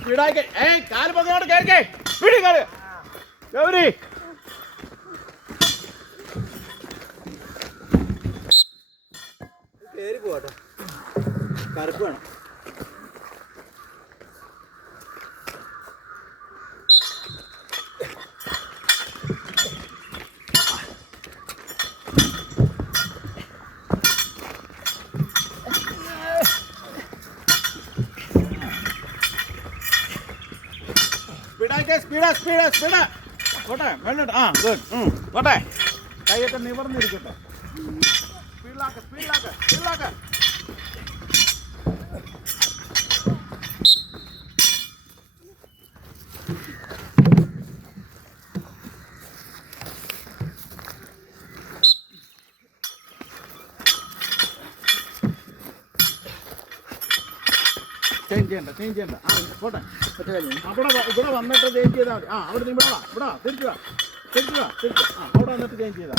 സ്പീഡായിക്കേ. കാല് പൊങ്ങോട്ട് കയറിക്കേ. പിടി കാല് ഗൗരി. കയറി പോവാട്ടോ. കറുപ്പ് വേണം. സ്പീഡ് പോട്ടെ വെള്ളോട്ട്. ആ ഗുഡ്. പോട്ടെ. കൈയൊക്കെ നിവർന്നിരിക്കട്ടെ. സ്പീഡിലാക്ക. ചേഞ്ച് ചെയ്യണ്ട. ആ പോട്ടെ. ഇവിടെ വന്നിട്ട് ചേഞ്ച് ചെയ്താൽ മതി. ആ അവിടെ ഇവിടെ വാ തിരിച്ചു വാ. ആ അവിടെ വന്നിട്ട് ചേഞ്ച് ചെയ്താൽ